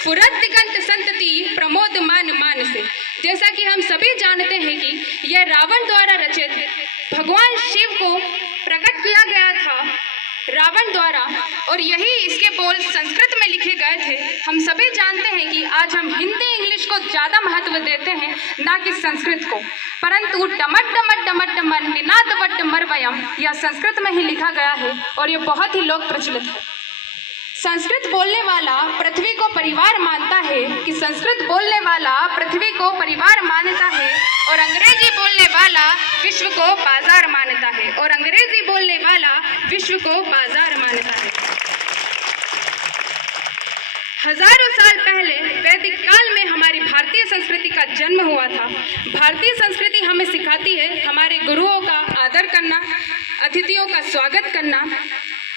फुरत दिगंत संतति प्रमोद मान मान से। जैसा कि हम सभी जानते हैं कि यह रावण द्वारा रचित भगवान शिव को प्रकट किया गया था रावण द्वारा, और यही इसके बोल संस्कृत में लिखे गए थे। हम सभी जानते हैं कि आज हम हिंदी इंग्लिश को ज़्यादा महत्व देते हैं ना कि संस्कृत को, परंतु डमट डमट डमट डमट निनाद वट मरवयम यह संस्कृत में ही लिखा गया है और ये बहुत ही लोक प्रचलित है। संस्कृत बोलने वाला पृथ्वी को परिवार मानता है कि संस्कृत बोलने वाला पृथ्वी को परिवार मानता है, और अंग्रेजी बोलने वाला विश्व को बाजार मानता है, और अंग्रेजी बोलने वाला विश्व को बाजार मानता है। हजारों साल पहले वैदिक काल में हमारी भारतीय संस्कृति का जन्म हुआ था। भारतीय संस्कृति हमें सिखाती है हमारे गुरुओं का आदर करना, अतिथियों का स्वागत करना,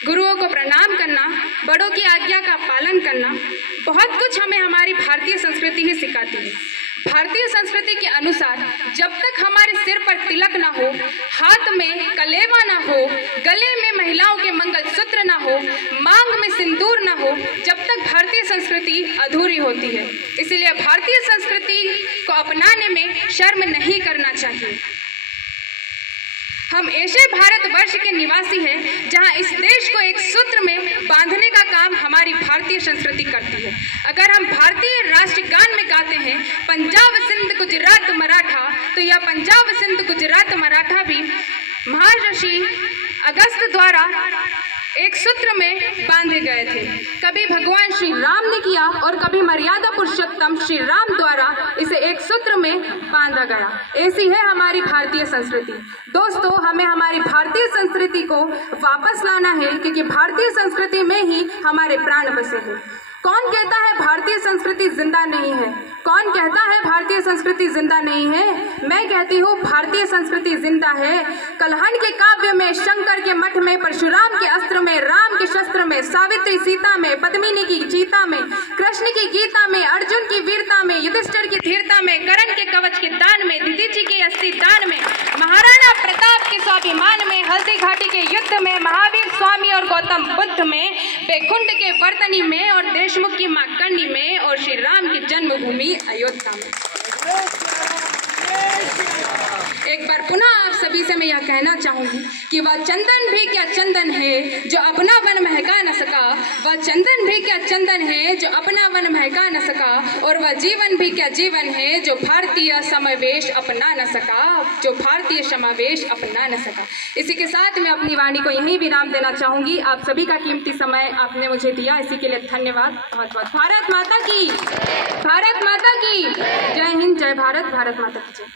गुरुओं को प्रणाम करना, बड़ों की आज्ञा का पालन करना। बहुत कुछ हमें हमारी भारतीय संस्कृति ही सिखाती है। भारतीय संस्कृति के अनुसार जब तक हमारे सिर पर तिलक ना हो, हाथ में कलेवा ना हो, गले में महिलाओं के मंगलसूत्र ना हो, मांग में सिंदूर ना हो, जब तक भारतीय संस्कृति अधूरी होती है। इसलिए भारतीय संस्कृति को अपनाने में शर्म नहीं करना चाहिए। हम ऐसे भारतवर्ष के निवासी हैं जहां इस देश को एक सूत्र में बांधने का काम हमारी भारतीय संस्कृति करती है। अगर हम भारतीय राष्ट्रगान में गाते हैं पंजाब सिंध गुजरात मराठा, तो यह पंजाब सिंध गुजरात मराठा भी महर्षि अगस्त द्वारा एक सूत्र में बांधे गए थे। कभी भगवान श्री राम ने किया और कभी मर्यादा पुरुषोत्तम श्री राम द्वारा इसे एक सूत्र में बांधा गया। ऐसी है हमारी भारतीय संस्कृति। दोस्तों, हमें हमारी भारतीय संस्कृति को वापस लाना है, क्योंकि भारतीय संस्कृति में ही हमारे प्राण बसे हैं। कौन कहता है भारतीय संस्कृति जिंदा नहीं है? कौन कहता है भारतीय संस्कृति जिंदा नहीं है? मैं कहती हूँ भारतीय संस्कृति जिंदा है। कलहन के काव्य में, शंकर के मठ में, परशुराम के अस्त्र में, राम के शस्त्र में, सावित्री सीता में, पद्मिनी की चीता में, कृष्ण की गीता में, अर्जुन की वीरता में, युधिष्ठिर की धीरता में, कर्ण के कवच के दान में, दीदी के अस्थि दान में, महाराणा प्रताप के स्वाभिमान में, हल्दी घाटी के युद्ध में, महावीर स्वामी और गौतम बुद्ध में, बैकुंठ के वर्तनी में, और देशमुख की मां कर्णी में, और श्री राम की जन्मभूमि अयोध्या में। एक बार पुनः आप सभी से मैं यह कहना चाहूंगी कि वह चंदन भी क्या चंदन है जो अपना वन महका न सका, वह चंदन भी क्या चंदन है जो अपना वन महका न सका, और वह जीवन भी क्या जीवन है जो भारतीय समावेश अपना न सका, जो भारतीय समावेश अपना न सका। इसी के साथ मैं अपनी वाणी को यहीं विराम देना चाहूंगी। आप सभी का कीमती समय आपने मुझे दिया, इसी के लिए धन्यवाद। बहुत बहुत। भारत माता की, भारत माता की जय हिंद, जय भारत, भारत माता की जय।